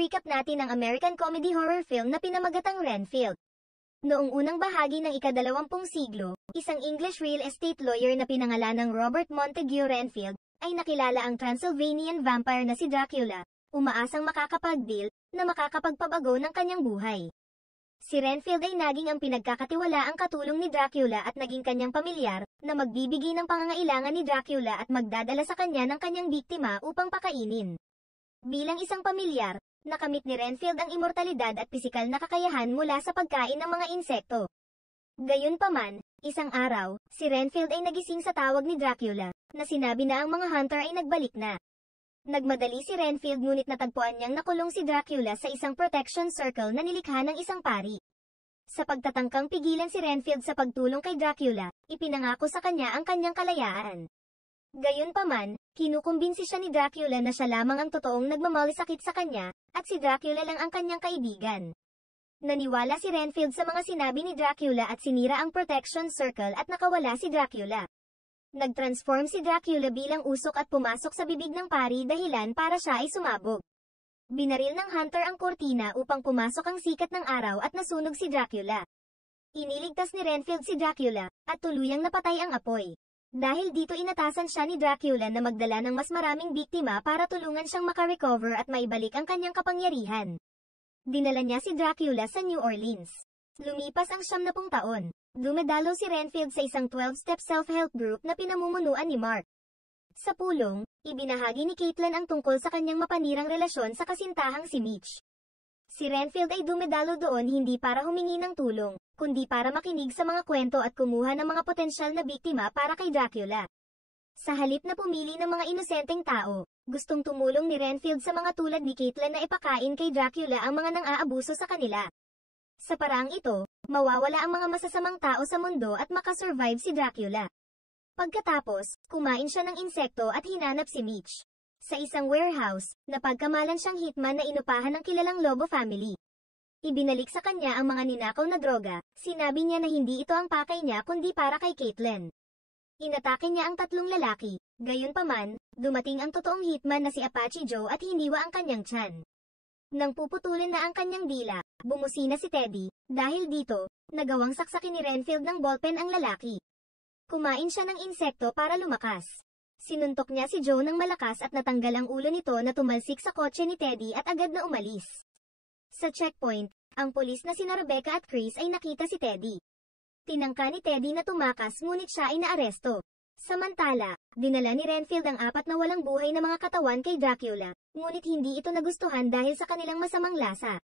i-recap natin ang American comedy horror film na pinamagatang Renfield. Noong unang bahagi ng ika-20 siglo, isang English real estate lawyer na pinangalanang Robert Montague Renfield, ay nakilala ang Transylvanian vampire na si Dracula, umaasang makakapag-deal, na makakapagpabago ng kanyang buhay. Si Renfield ay naging ang pinagkakatiwalaang katulong ni Dracula at naging kanyang pamilyar, na magbibigay ng pangangailangan ni Dracula at magdadala sa kanya ng kanyang biktima upang pakainin. Bilang isang pamilyar, nakamit ni Renfield ang immortalidad at pisikal na kakayahan mula sa pagkain ng mga insekto. Gayunpaman, isang araw, si Renfield ay nagising sa tawag ni Dracula, na sinabi na ang mga hunter ay nagbalik na. Nagmadali si Renfield ngunit natagpuan niyang nakulong si Dracula sa isang protection circle na nilikha ng isang pari. Sa pagtatangkang pigilan si Renfield sa pagtulong kay Dracula, ipinangako sa kanya ang kanyang kalayaan. Gayunpaman, kinukumbinsi siya ni Dracula na siya lamang ang totoong nagmamalasakit sa kanya, at si Dracula lang ang kanyang kaibigan. Naniwala si Renfield sa mga sinabi ni Dracula at sinira ang protection circle at nakawala si Dracula. Nag-transform si Dracula bilang usok at pumasok sa bibig ng pari dahilan para siya ay sumabog. Binaril ng hunter ang kurtina upang pumasok ang sikat ng araw at nasunog si Dracula. Iniligtas ni Renfield si Dracula, at tuluyang napatay ang apoy. Dahil dito inatasan siya ni Dracula na magdala ng mas maraming biktima para tulungan siyang makarecover at maibalik ang kanyang kapangyarihan. Dinala niya si Dracula sa New Orleans. Lumipas ang 70 taon. Dumedalo si Renfield sa isang 12-step self-help group na pinamumunuan ni Mark. Sa pulong, ibinahagi ni Caitlin ang tungkol sa kanyang mapanirang relasyon sa kasintahang si Mitch. Si Renfield ay dumedalo doon hindi para humingi ng tulong, kundi para makinig sa mga kwento at kumuha ng mga potensyal na biktima para kay Dracula. Sa halip na pumili ng mga inosenteng tao, gustong tumulong ni Renfield sa mga tulad ni Caitlin na ipakain kay Dracula ang mga nang-aabuso sa kanila. Sa paraang ito, mawawala ang mga masasamang tao sa mundo at makasurvive si Dracula. Pagkatapos, kumain siya ng insekto at hinanap si Mitch. Sa isang warehouse, napagkamalan siyang hitman na inupahan ng kilalang Lobo family. Ibinalik sa kanya ang mga ninakaw na droga, sinabi niya na hindi ito ang pakay niya kundi para kay Caitlin. Inatake niya ang 3 lalaki, gayunpaman, dumating ang totoong hitman na si Apache Joe at hiniwa ang kanyang tiyan. Nang puputulin na ang kanyang dila, bumusina si Teddy, dahil dito, nagawang saksakin ni Renfield ng ballpen ang lalaki. Kumain siya ng insekto para lumakas. Sinuntok niya si Joe ng malakas at natanggal ang ulo nito na tumalsik sa kotse ni Teddy at agad na umalis. Sa checkpoint, ang pulis na sina Rebecca at Chris ay nakita si Teddy. Tinangka ni Teddy na tumakas ngunit siya ay naaresto. Samantala, dinala ni Renfield ang 4 na walang buhay na mga katawan kay Dracula, ngunit hindi ito nagustuhan dahil sa kanilang masamang lasa.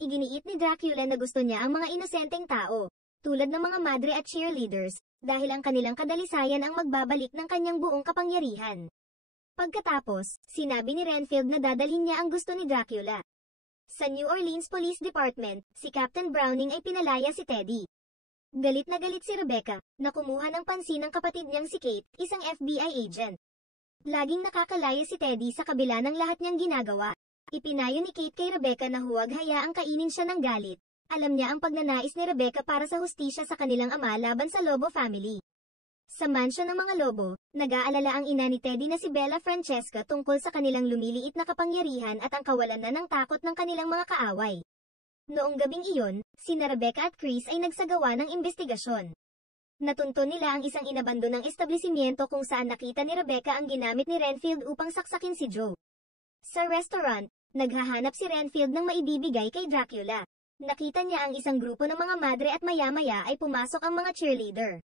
Iginiit ni Dracula na gusto niya ang mga inosenteng tao, tulad ng mga madre at cheerleaders, dahil ang kanilang kadalisayan ang magbabalik ng kanyang buong kapangyarihan. Pagkatapos, sinabi ni Renfield na dadalhin niya ang gusto ni Dracula. Sa New Orleans Police Department, si Captain Browning ay pinalaya si Teddy. Galit na galit si Rebecca, na kumuha ng pansin ng kapatid niyang si Kate, isang FBI agent. Laging nakakalaya si Teddy sa kabila ng lahat niyang ginagawa. Ipinayo ni Kate kay Rebecca na huwag hayaang kainin siya ng galit. Alam niya ang pagnanais ni Rebecca para sa hustisya sa kanilang ama laban sa Lobo family. Sa mansyon ng mga Lobo, nag-aalala ang ina ni Teddy na si Bella Francesca tungkol sa kanilang lumiliit na kapangyarihan at ang kawalan na ng takot ng kanilang mga kaaway. Noong gabing iyon, sina Rebecca at Chris ay nagsagawa ng investigasyon. Natunto nila ang isang inabandonang establishmento kung saan nakita ni Rebecca ang ginamit ni Renfield upang saksakin si Joe. Sa restaurant, naghahanap si Renfield ng maibibigay kay Dracula. Nakita niya ang isang grupo ng mga madre at maya-maya ay pumasok ang mga cheerleader.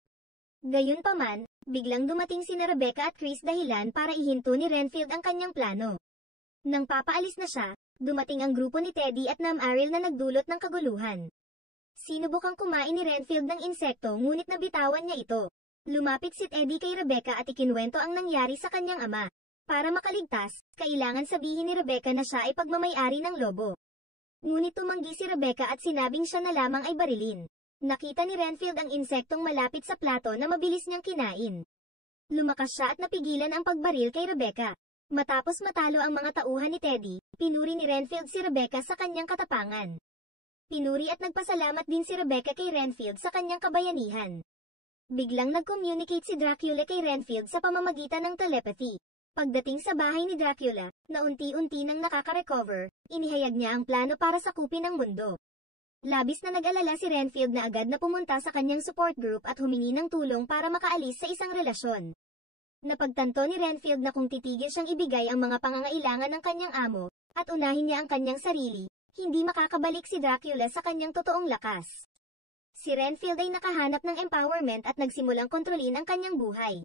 Gayunpaman, biglang dumating sina Rebecca at Chris dahilan para ihinto ni Renfield ang kanyang plano. Nang papaalis na siya, dumating ang grupo ni Teddy at Nam Ariel na nagdulot ng kaguluhan. Sinubukang kumain ni Renfield ng insekto ngunit nabitawan niya ito. Lumapit si Teddy kay Rebecca at ikinwento ang nangyari sa kanyang ama. Para makaligtas, kailangan sabihin ni Rebecca na siya ay pagmamay-ari ng lobo. Ngunit tumanggi si Rebecca at sinabing siya na lamang ay barilin. Nakita ni Renfield ang insektong malapit sa plato na mabilis niyang kinain. Lumakas siya at napigilan ang pagbaril kay Rebecca. Matapos matalo ang mga tauhan ni Teddy, pinuri ni Renfield si Rebecca sa kanyang katapangan. Pinuri at nagpasalamat din si Rebecca kay Renfield sa kanyang kabayanihan. Biglang nag-communicate si Dracula kay Renfield sa pamamagitan ng telepathy. Pagdating sa bahay ni Dracula, na unti-unti nang nakaka-recover, inihayag niya ang plano para sakupin ang mundo. Labis na nag-alala si Renfield na agad na pumunta sa kanyang support group at humingi ng tulong para makaalis sa isang relasyon. Napagtanto ni Renfield na kung titigil siyang ibigay ang mga pangangailangan ng kanyang amo, at unahin niya ang kanyang sarili, hindi makakabalik si Dracula sa kanyang totoong lakas. Si Renfield ay nakahanap ng empowerment at nagsimulang kontrolin ang kanyang buhay.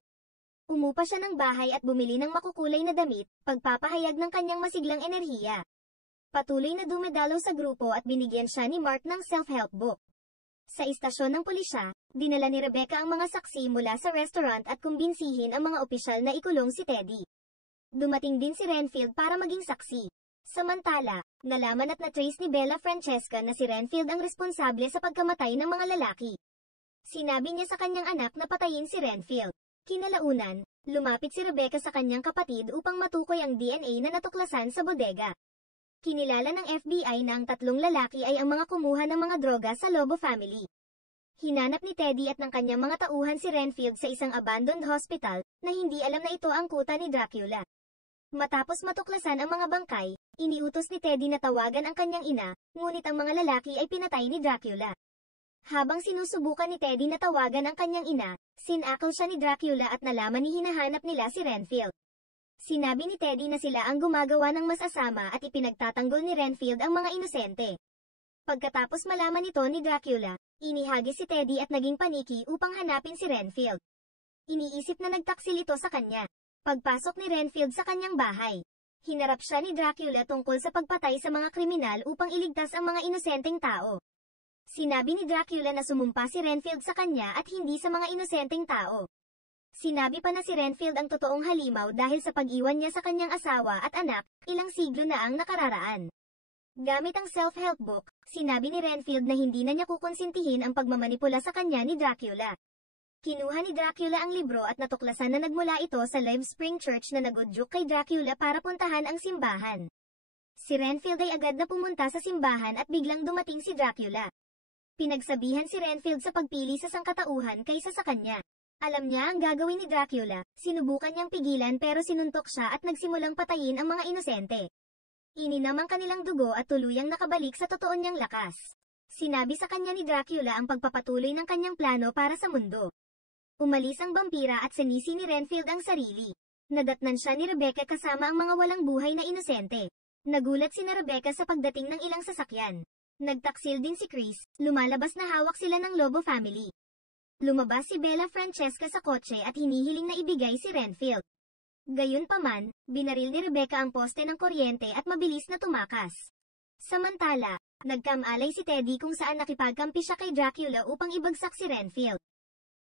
Umupa siya ng bahay at bumili ng makukulay na damit, pagpapahayag ng kanyang masiglang enerhiya. Patuloy na dumedalaw sa grupo at binigyan siya ni Mark ng self-help book. Sa istasyon ng pulisya, dinala ni Rebecca ang mga saksi mula sa restaurant at kumbinsihin ang mga opisyal na ikulong si Teddy. Dumating din si Renfield para maging saksi. Samantala, nalaman at na-trace ni Bella Francesca na si Renfield ang responsable sa pagkamatay ng mga lalaki. Sinabi niya sa kanyang anak na patayin si Renfield. Kinalaunan, lumapit si Rebecca sa kanyang kapatid upang matukoy ang DNA na natuklasan sa bodega. Kinilala ng FBI na ang tatlong lalaki ay ang mga kumuha ng mga droga sa Lobo family. Hinanap ni Teddy at ng kanyang mga tauhan si Renfield sa isang abandoned hospital, na hindi alam na ito ang kuta ni Dracula. Matapos matuklasan ang mga bangkay, iniutos ni Teddy na tawagan ang kanyang ina, ngunit ang mga lalaki ay pinatay ni Dracula. Habang sinusubukan ni Teddy na tawagan ang kanyang ina, sinakal siya ni Dracula at nalaman ni hinahanap nila si Renfield. Sinabi ni Teddy na sila ang gumagawa ng masasama at ipinagtatanggol ni Renfield ang mga inosente. Pagkatapos malaman ito ni Dracula, inihagis si Teddy at naging paniki upang hanapin si Renfield. Iniisip na nagtaksil ito sa kanya. Pagpasok ni Renfield sa kanyang bahay, hinarap siya ni Dracula tungkol sa pagpatay sa mga kriminal upang iligtas ang mga inosenteng tao. Sinabi ni Dracula na sumumpa si Renfield sa kanya at hindi sa mga inosenteng tao. Sinabi pa na si Renfield ang totoong halimaw dahil sa pag-iwan niya sa kanyang asawa at anak, ilang siglo na ang nakararaan. Gamit ang self-help book, sinabi ni Renfield na hindi na niya kukonsintihin ang pagmamanipula sa kanya ni Dracula. Kinuha ni Dracula ang libro at natuklasan na nagmula ito sa Live Spring Church na nagudyok kay Dracula para puntahan ang simbahan. Si Renfield ay agad na pumunta sa simbahan at biglang dumating si Dracula. Pinagsabihan si Renfield sa pagpili sa sangkatauhan kaysa sa kanya. Alam niya ang gagawin ni Dracula, sinubukan niyang pigilan pero sinuntok siya at nagsimulang patayin ang mga inosente. Ininam ang kanilang dugo at tuluyang nakabalik sa totoo niyang lakas. Sinabi sa kanya ni Dracula ang pagpapatuloy ng kanyang plano para sa mundo. Umalis ang vampira at sinisi ni Renfield ang sarili. Nadatnan siya ni Rebecca kasama ang mga walang buhay na inosente. Nagulat si Rebecca sa pagdating ng ilang sasakyan. Nagtaksil din si Chris, lumalabas na hawak sila ng Lobo family. Lumabas si Bella Francesca sa kotse at hinihiling na ibigay si Renfield. Gayunpaman, binaril ni Rebecca ang poste ng kuryente at mabilis na tumakas. Samantala, nagkamalay si Teddy kung saan nakipagkampi siya kay Dracula upang ibagsak si Renfield.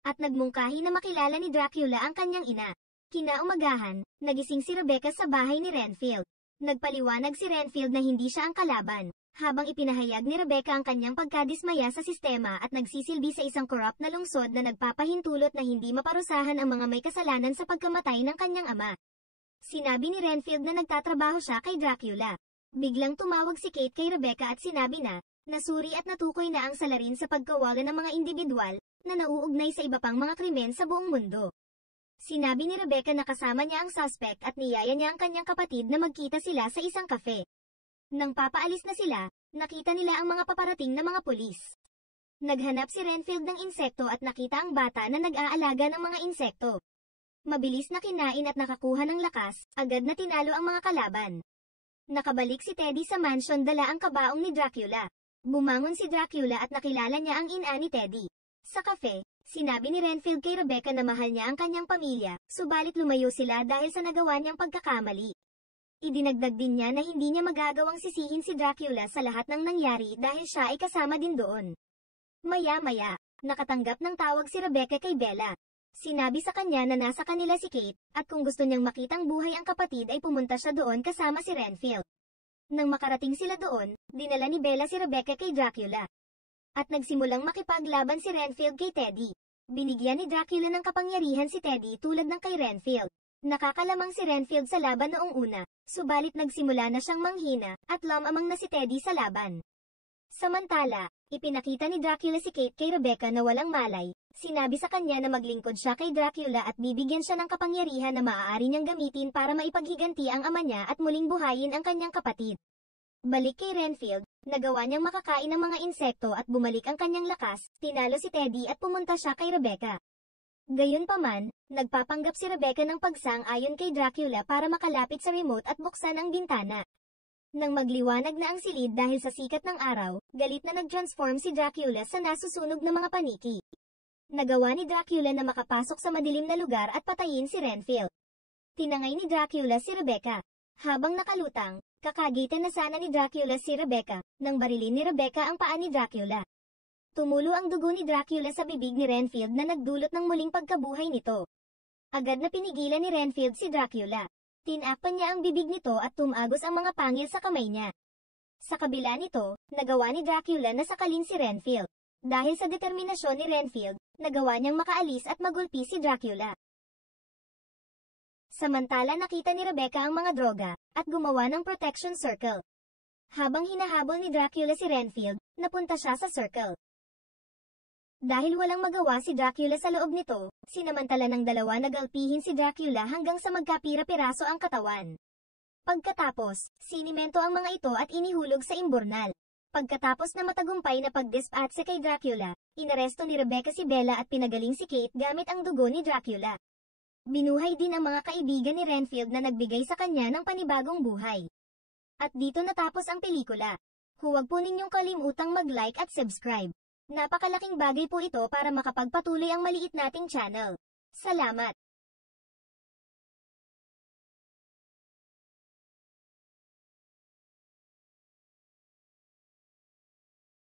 At nagmungkahi na makilala ni Dracula ang kanyang ina. Kinaumagahan, nagising si Rebecca sa bahay ni Renfield. Nagpaliwanag si Renfield na hindi siya ang kalaban, habang ipinahayag ni Rebecca ang kanyang pagkadismaya sa sistema at nagsisilbi sa isang corrupt na lungsod na nagpapahintulot na hindi maparusahan ang mga may kasalanan sa pagkamatay ng kanyang ama. Sinabi ni Renfield na nagtatrabaho siya kay Dracula. Biglang tumawag si Kate kay Rebecca at sinabi na, nasuri at natukoy na ang salarin sa pagkawala ng mga individual, na nauugnay sa iba pang mga krimen sa buong mundo. Sinabi ni Rebecca na kasama niya ang suspect at niyaya niya ang kanyang kapatid na magkita sila sa isang kafe. Nang papaalis na sila, nakita nila ang mga paparating na mga pulis. Naghanap si Renfield ng insekto at nakita ang bata na nag-aalaga ng mga insekto. Mabilis na kinain at nakakuha ng lakas, agad na tinalo ang mga kalaban. Nakabalik si Teddy sa mansion dala ang kabaong ni Dracula. Bumangon si Dracula at nakilala niya ang ina ni Teddy. Sa kafe, sinabi ni Renfield kay Rebecca na mahal niya ang kanyang pamilya, subalit lumayo sila dahil sa nagawa niyang pagkakamali. Idinagdag din niya na hindi niya magagawang sisihin si Dracula sa lahat ng nangyari dahil siya ay kasama din doon. Maya-maya, nakatanggap ng tawag si Rebecca kay Bella. Sinabi sa kanya na nasa kanila si Kate, at kung gusto niyang makitang buhay ang kapatid ay pumunta siya doon kasama si Renfield. Nang makarating sila doon, dinala ni Bella si Rebecca kay Dracula. At nagsimulang makipaglaban si Renfield kay Teddy. Binigyan ni Dracula ng kapangyarihan si Teddy tulad ng kay Renfield. Nakakalamang si Renfield sa laban noong una, subalit nagsimula na siyang manghina, at lamang na si Teddy sa laban. Samantala, ipinakita ni Dracula si Kate kay Rebecca na walang malay, sinabi sa kanya na maglingkod siya kay Dracula at bibigyan siya ng kapangyarihan na maaari niyang gamitin para maipaghiganti ang ama niya at muling buhayin ang kanyang kapatid. Balik kay Renfield, nagawa niyang makakain ng mga insekto at bumalik ang kanyang lakas, tinalo si Teddy at pumunta siya kay Rebecca. Gayunpaman, nagpapanggap si Rebecca ng pagsang-ayon kay Dracula para makalapit sa remote at buksan ang bintana. Nang magliwanag na ang silid dahil sa sikat ng araw, galit na nag-transform si Dracula sa nasusunog na mga paniki. Nagawa ni Dracula na makapasok sa madilim na lugar at patayin si Renfield. Tinangay ni Dracula si Rebecca. Habang nakalutang, kakagitan na sana ni Dracula si Rebecca, nang barilin ni Rebecca ang paa ni Dracula. Tumulo ang dugo ni Dracula sa bibig ni Renfield na nagdulot ng muling pagkabuhay nito. Agad na pinigilan ni Renfield si Dracula. Tinakpan niya ang bibig nito at tumagos ang mga pangil sa kamay niya. Sa kabila nito, nagawa ni Dracula na sakalin si Renfield. Dahil sa determinasyon ni Renfield, nagawa niyang makaalis at magulpi si Dracula. Samantala nakita ni Rebecca ang mga droga, at gumawa ng protection circle. Habang hinahabol ni Dracula si Renfield, napunta siya sa circle. Dahil walang magawa si Dracula sa loob nito, sinamantala ng dalawa nagalpihin si Dracula hanggang sa magkapira-piraso ang katawan. Pagkatapos, sinimento ang mga ito at inihulog sa imburnal. Pagkatapos na matagumpay na pagdispatse kay Dracula, inaresto ni Rebecca si Bella at pinagaling si Kate gamit ang dugo ni Dracula. Binuhay din ang mga kaibigan ni Renfield na nagbigay sa kanya ng panibagong buhay. At dito natapos ang pelikula. Huwag po ninyong kalimutang mag-like at subscribe. Napakalaking bagay po ito para makapagpatuloy ang maliit nating channel. Salamat!